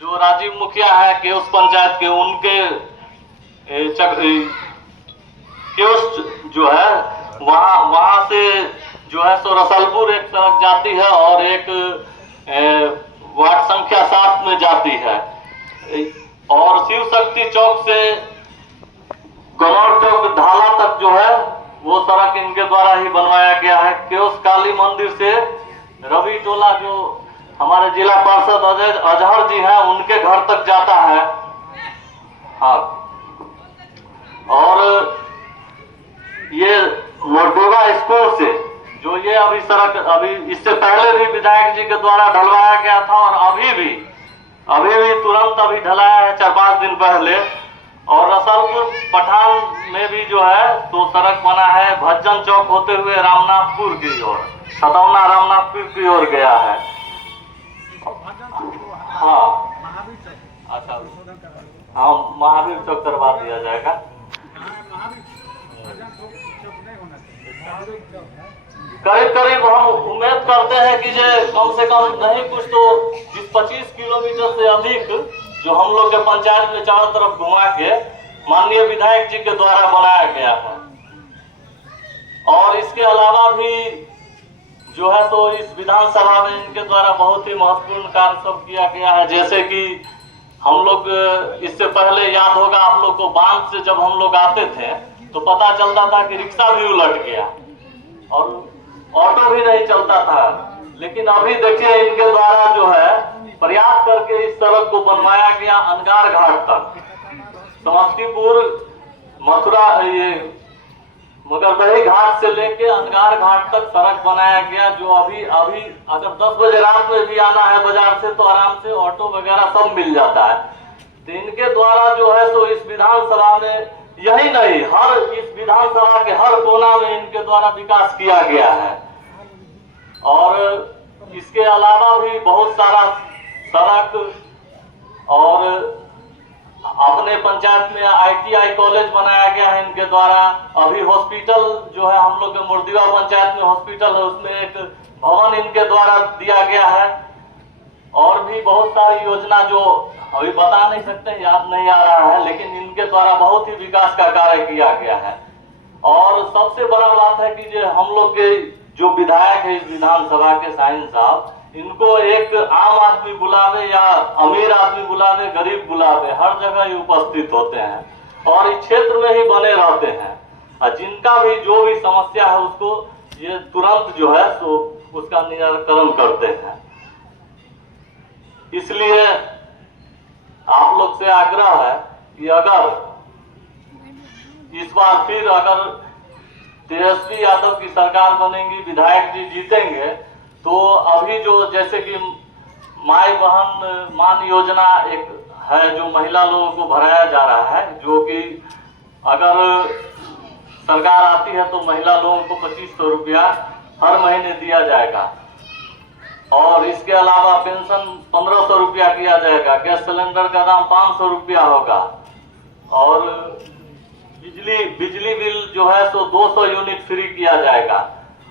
जो राजीव मुखिया है केउस पंचायत के, उनके केउस जो है वहां से जो है सो रसलपुर एक सड़क जाती है और एक वार्ड संख्या 7 में जाती है। और शिव शक्ति चौक से गौर चौक ढाला तक जो है वो सड़क इनके द्वारा ही बनवाया गया है। केउस काली मंदिर से रवि टोला जो हमारे जिला पार्षद अजहर जी हैं उनके घर तक जाता है। हाँ, और ये मोरडोगा स्कूल से जो ये अभी सड़क अभी इससे पहले भी विधायक जी के द्वारा ढलवाया गया था और अभी भी तुरंत अभी ढलाया है 4-5 दिन पहले। और रसलपुर पठान में भी जो है तो सड़क बना है, भज्जन चौक होते हुए रामनाथपुर की ओर, सतौना रामनाथपुर की ओर गया है। हाँ, अच्छा, हाँ, महावीर चौक करवा दिया जाएगा। करीब हम उम्मीद करते हैं कि जो कम से कम नहीं कुछ तो 20-25 किलोमीटर से अधिक जो हम लोग के पंचायत में चारों तरफ घुमा के माननीय विधायक जी के द्वारा बनाया गया है। और इसके अलावा भी जो है तो इस विधानसभा में इनके द्वारा बहुत ही महत्वपूर्ण कार्य सब किया गया है। जैसे कि हम लोग इससे पहले याद होगा आप लोग को, बांध से जब हम लोग आते थे तो पता चलता था कि रिक्शा भी उलट गया और ऑटो भी नहीं चलता था। लेकिन अभी देखिए इनके द्वारा जो है प्रयास करके इस सड़क को बनवाया गया अनगार घाट तक, समस्तीपुर मथुरा ये मगरदही घाट से लेके अनगार घाट तक सड़क बनाया गया। जो अभी अगर 10 बजे रात में भी आना है बाजार से तो आराम से ऑटो वगैरह सब मिल जाता है। तो इनके द्वारा जो है तो इस विधानसभा में यही नहीं, इस विधानसभा के हर कोना में इनके द्वारा विकास किया गया है। और इसके अलावा भी बहुत सारा सड़क और अपने पंचायत में ITI कॉलेज बनाया गया है इनके द्वारा। अभी हॉस्पिटल जो है हम लोग के मुर्दिया पंचायत में हॉस्पिटल है, उसमें एक भवन इनके द्वारा दिया गया है। और भी बहुत सारी योजना जो अभी बता नहीं सकते, याद नहीं आ रहा है, लेकिन इनके द्वारा बहुत ही विकास का कार्य किया गया है। और सबसे बड़ा बात है कि जो हम लोग के जो विधायक है इस विधानसभा के शाहीन साहब, इनको एक आम आदमी बुलावे या अमीर आदमी बुलावे, गरीब बुलावे, हर जगह ये उपस्थित होते हैं और इस क्षेत्र में ही बने रहते हैं। और जिनका भी जो भी समस्या है उसको ये तुरंत जो है तो उसका निराकरण करते हैं। इसलिए आप लोग से आग्रह है कि अगर इस बार फिर अगर तेजस्वी यादव की सरकार बनेगी, विधायक जी जीतेंगे, तो अभी जो जैसे कि माई बहन मान योजना एक है जो महिला लोगों को भराया जा रहा है, जो कि अगर सरकार आती है तो महिला लोगों को 2500 रुपया हर महीने दिया जाएगा। और इसके अलावा पेंशन 1500 रुपया किया जाएगा, गैस सिलेंडर का दाम 500 रुपया होगा। और बिजली बिल जो है तो 200 यूनिट फ्री किया जाएगा।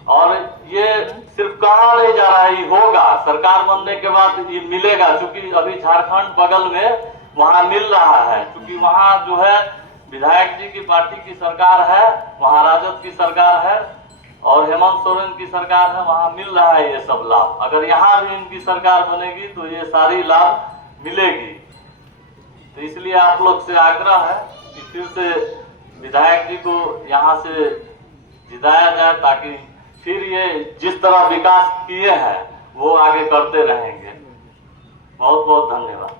और ये सिर्फ कहा नहीं जा रहा है, ये होगा, सरकार बनने के बाद ये मिलेगा। क्योंकि अभी झारखंड बगल में वहां मिल रहा है, क्योंकि वहां जो है विधायक जी की पार्टी की सरकार है, वहां राजद की सरकार है और हेमंत सोरेन की सरकार है, वहां मिल रहा है ये सब लाभ। अगर यहाँ भी इनकी सरकार बनेगी तो ये सारी लाभ मिलेगी। तो इसलिए आप लोग से आग्रह है कि फिर से विधायक जी को यहाँ से जिताया जाए, ताकि फिर ये जिस तरह विकास किए हैं वो आगे करते रहेंगे। बहुत बहुत धन्यवाद।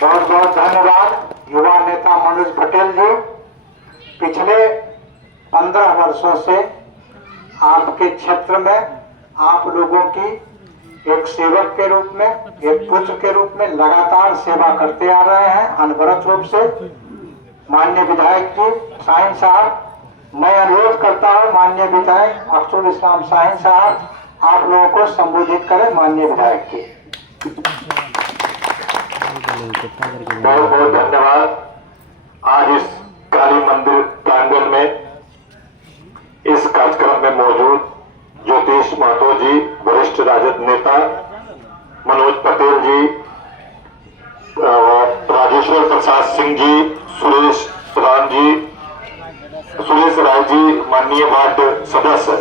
बहुत बहुत धन्यवाद युवा नेता मनोज पटेल जी। पिछले 15 वर्षों से आपके क्षेत्र में आप लोगों की एक सेवक के रूप में, एक पुत्र के रूप में लगातार सेवा करते आ रहे हैं अनवरत रूप से। माननीय विधायक जी शाहीन साहब, मैं अनुरोध करता हूं माननीय विधायक अफसुल इस्लाम शाहीन साहब आप लोगों को संबोधित करें। माननीय विधायक जी। बहुत बहुत धन्यवाद। आज इस काली मंदिर प्रांगण में इस कार्यक्रम में मौजूद ज्योतिष महतो जी, वरिष्ठ राजद नेता मनोज पटेल जी, प्रसाद सिंह जी, सुरेश राय जी, माननीय वार्ड सदस्य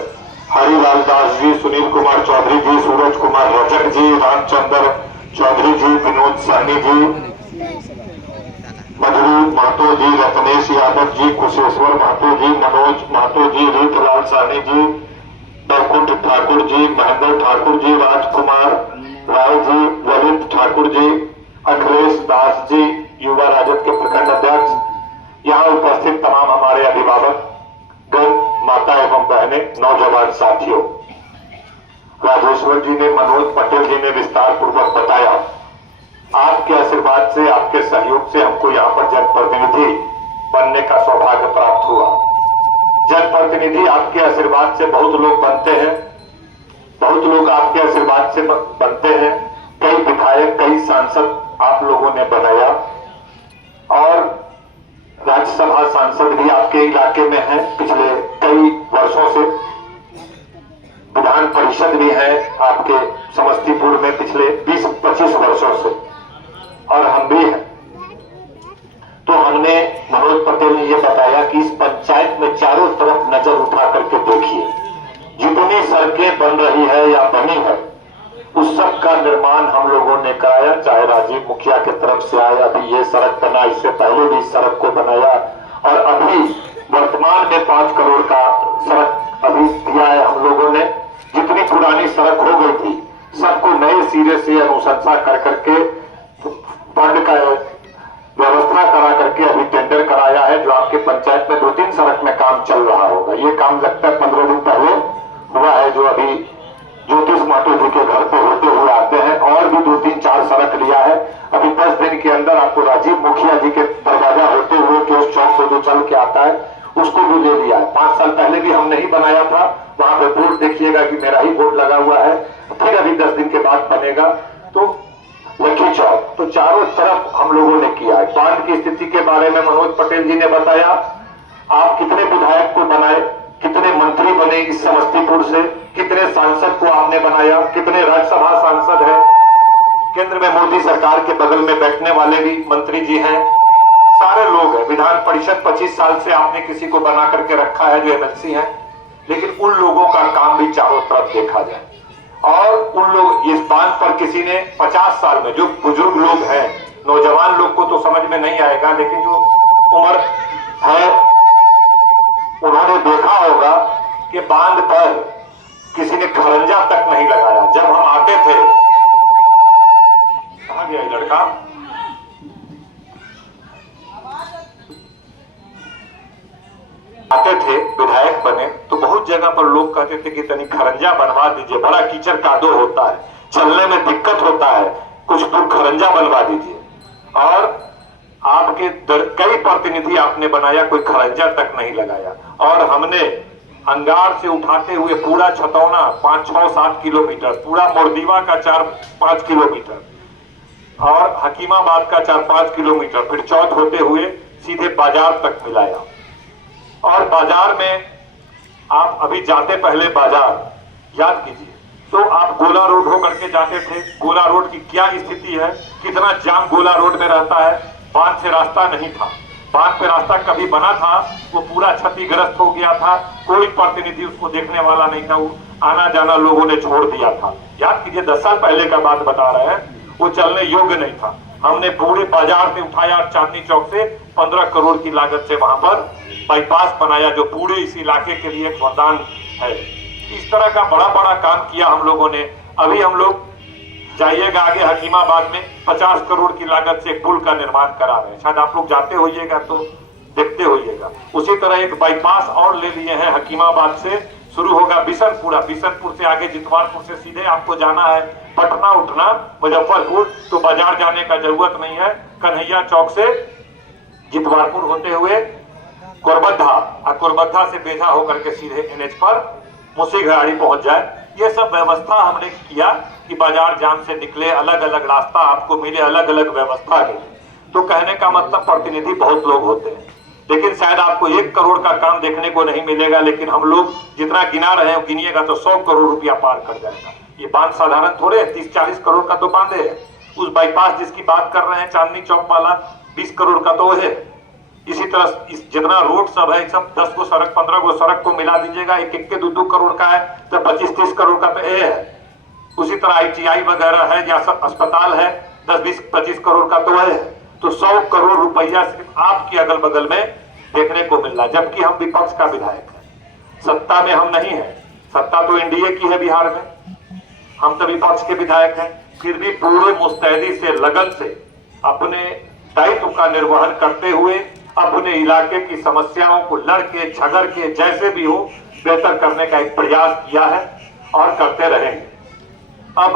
हरिलाल दास जी, सुनील कुमार चौधरी जी, सूरज कुमार रजक जी, रामचंद्र चौधरी जी, विनोद सहनी जी, मधु महतो जी, रत्नेश यादव जी, कुशेश्वर महतो जी, मनोज महतो जी, रीतलाल सहनी जी, बैकुंठ ठाकुर जी, महेंद्र ठाकुर जी, राजकुमार राय जी, ललित ठाकुर जी, अखिलेश दास जी, युवा राजद के प्रखंड अध्यक्ष, यहाँ उपस्थित तमाम हमारे अभिभावक गण, माता एवं बहने, नौजवान साथियों, राजेश्वर जी ने, मनोज पटेल जी ने विस्तार पूर्वक बताया। आपके आशीर्वाद से, आपके सहयोग से हमको यहाँ पर जनप्रतिनिधि बनने का सौभाग्य प्राप्त हुआ। जनप्रतिनिधि आपके आशीर्वाद से बहुत लोग बनते हैं, बहुत लोग आपके आशीर्वाद से बनते हैं। कई विधायक, कई सांसद आप लोगों ने बनाया और राज्यसभा सांसद भी आपके इलाके में हैं पिछले कई वर्षों से। विधान परिषद भी है आपके समस्तीपुर में पिछले 20-25 वर्षों से, और हम भी हैं। तो हमने, मनोज पटेल ने यह बताया कि इस पंचायत में चारों तरफ नजर उठा करके देखिए, जितनी सड़कें बन रही है या बनी है, उस सब का निर्माण हम लोगों ने कराया। चाहे राजीव मुखिया की तरफ से आया, अभी ये सड़क बना, इससे पहले भी इस सड़क को बनाया, और अभी वर्तमान में 5 करोड़ का सड़क अभी दिया है हम लोगों ने। जितनी पुरानी सड़क हो गई थी, सबको नए सिरे से अनुशंसा कर करके फंड का व्यवस्था करा करके अभी टेंडर कराया है, जो आपके पंचायत में 2-3 सड़क में काम चल रहा होगा। ये काम लगता है 15 दिन पहले हुआ है, जो अभी ज्योतिष महतो जी के घर पे होते हुए आते हैं, और भी 2-3-4 सड़क लिया है। अभी 10 दिन के अंदर आपको राजीव मुखिया जी के दरवाजा होते हुए जो उस चौक से जो चल के आता है, उसको भी ले लिया है। 5 साल पहले भी हमने ही बनाया था, वहां पे बोर्ड देखिएगा कि मेरा ही बोर्ड लगा हुआ है। फिर अभी 10 दिन के बाद बनेगा तो लखी चौक। तो चारों तरफ हम लोगों ने किया है। बांध की स्थिति के बारे में मनोज पटेल जी ने बताया। आप कितने विधायक को बनाए, कितने मंत्री बने इस समस्तीपुर से, कितने सांसद को आपने बनाया, कितने राज्यसभा सांसद हैं, केंद्र में मोदी सरकार के बगल में बैठने वाले भी मंत्री जी हैं, सारे लोग हैं। विधान परिषद 25 साल से आपने किसी को बना करके रखा है जो एमएलसी है, लेकिन उन लोगों का काम भी चारों तरफ देखा जाए। और उन लोग, इस बांध पर किसी ने 50 साल में, जो बुजुर्ग लोग हैं, नौजवान लोग को तो समझ में नहीं आएगा, लेकिन जो उम्र है उन्होंने देखा होगा कि बांध पर किसी ने खरंजा तक नहीं लगाया। जब हम आते थे, कहां गया लड़का, आते थे विधायक बने तो बहुत जगह पर लोग कहते थे कि तनी खरंजा बनवा दीजिए, बड़ा कीचड़ कादो होता है, चलने में दिक्कत होता है, कुछ दूर खरंजा बनवा दीजिए। और आपके कई प्रतिनिधि आपने बनाया, कोई खरंजा तक नहीं लगाया। और हमने अंगार से उठाते हुए पूरा छतौना 5-6-7 किलोमीटर, पूरा मोरदीवा का 4-5 किलोमीटर, और हकीमाबाद का 4-5 किलोमीटर, फिर चौथ होते हुए सीधे बाजार तक मिलाया। और बाजार में आप अभी जाते पहले बाजार याद कीजिए तो आप गोला रोड होकर के जाते थे। गोला रोड की क्या स्थिति है, कितना जाम गोला रोड में रहता है। बांध से रास्ता नहीं था, बांध पे रास्ता कभी बना था वो पूरा क्षतिग्रस्त हो गया था, कोई प्रतिनिधि उसको देखने वाला नहीं था, वो आना जाना लोगों ने छोड़ दिया था। याद कीजिए 10 साल पहले का बात बता रहे हैं, वो चलने योग्य नहीं था। हमने पूरे बाजार से उठाया, चांदनी चौक से 15 करोड़ की लागत से वहां पर बाईपास बनाया, जो पूरे इस इलाके के लिए एक वरदान है। इस तरह का बड़ा बड़ा काम किया हम लोगों ने। अभी हम लोग जाइएगा आगे हकीमाबाद में 50 करोड़ की लागत से एक पुल का निर्माण करा रहे हैं, शायद आप लोग जाते होइएगा तो देखते होइएगा। उसी तरह एक बाईपास और ले लिए हैं, हकीमाबाद से शुरू होगा बिशनपुरा, बिशनपुर से आगे जितवारपुर से सीधे आपको जाना है पटना उठना मुजफ्फरपुर, तो बाजार जाने का जरूरत नहीं है। कन्हैया चौक से जितवारपुर होते हुए कोरबद्धा, और कोरबद्धा से बेझा होकर के सीधे एनएच पर मुसीघराड़ी पहुंच जाए। ये सब व्यवस्था हमने किया कि बाजार जाम से निकले, अलग अलग रास्ता आपको मिले, अलग अलग व्यवस्था मिले। तो कहने का मतलब प्रतिनिधि बहुत लोग होते हैं, लेकिन शायद आपको 1 करोड़ का काम देखने को नहीं मिलेगा, लेकिन हम लोग जितना गिना रहे हैं गिनिएगा तो 100 करोड़ रुपया पार कर जाएगा। ये बांध साधारण थोड़े 30-40 करोड़ का तो बांध है। उस बाईपास जिसकी बात कर रहे हैं चांदनी चौक वाला, 20 करोड़ का तो है। इसी तरह इस जितना रोड सब है सब 10 को सड़क 15 को सड़क को मिला दीजिएगा, एक एक के 2-2 करोड़ का है तो 25-30 करोड़ का तो ये है। उसी तरह ITI वगैरह है या अस्पताल है 10-20-25 करोड़ का तो है। तो 100 करोड़ रुपया सिर्फ आपके अगल बगल में देखने को मिल रहा है, जबकि हम विपक्ष का विधायक है, सत्ता में हम नहीं है। सत्ता तो NDA की है बिहार में, हम तो विपक्ष के विधायक हैं। फिर भी पूरे मुस्तैदी से लगन से अपने दायित्व का निर्वहन करते हुए अपने इलाके की समस्याओं को लड़के झगड़ के जैसे भी हो बेहतर करने का एक प्रयास किया है और करते रहेंगे। अब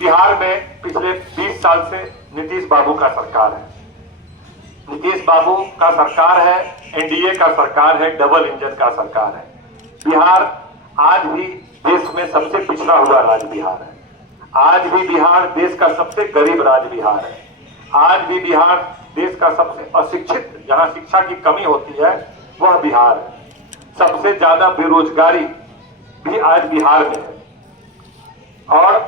बिहार में पिछले 20 साल से नीतीश बाबू का सरकार है, नीतीश बाबू का सरकार है, NDA का सरकार है, डबल इंजन का सरकार है। बिहार आज भी देश में सबसे पिछड़ा हुआ राज्य बिहार है, आज भी बिहार देश का सबसे गरीब राज्य बिहार है, आज भी बिहार देश का सबसे अशिक्षित, जहां शिक्षा की कमी होती है वह बिहार है। सबसे ज्यादा बेरोजगारी भी आज बिहार में है। और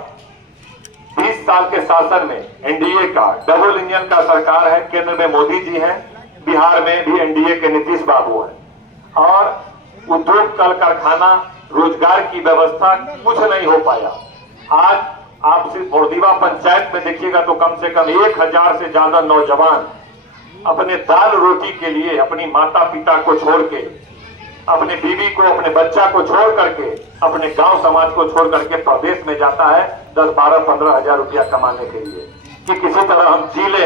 20 साल के शासन में NDA का डबल इंजन का सरकार है, केंद्र में मोदी जी हैं, बिहार में भी NDA के नीतीश बाबू हैं। और उद्योग कल कारखाना रोजगार की व्यवस्था कुछ नहीं हो पाया। आज आप सिर्फ बोरदीवा पंचायत में देखिएगा तो कम से कम 1000 से ज्यादा नौजवान अपने दाल रोटी के लिए अपनी माता पिता को छोड़ के, अपने बीवी को, अपने बच्चा को छोड़ करके, अपने गांव समाज को छोड़ करके प्रदेश में जाता है 10-12-15 हजार रुपया कमाने के लिए कि किसी तरह हम जी ले,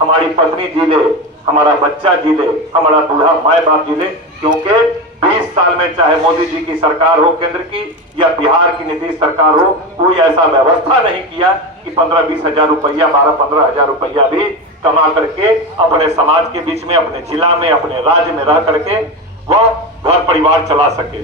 हमारी पत्नी जी ले, हमारा बच्चा जी ले, हमारा बूढ़ा माए बाप जी ले। क्योंकि 20 साल में चाहे मोदी जी की सरकार हो केंद्र की या बिहार की नीतीश सरकार हो, कोई ऐसा व्यवस्था नहीं किया कि 15-20 हजार रुपया, 12-15 हजार रुपया भी कमा करके अपने समाज के बीच में, अपने जिला में, अपने राज्य में रह करके वह घर परिवार चला सके।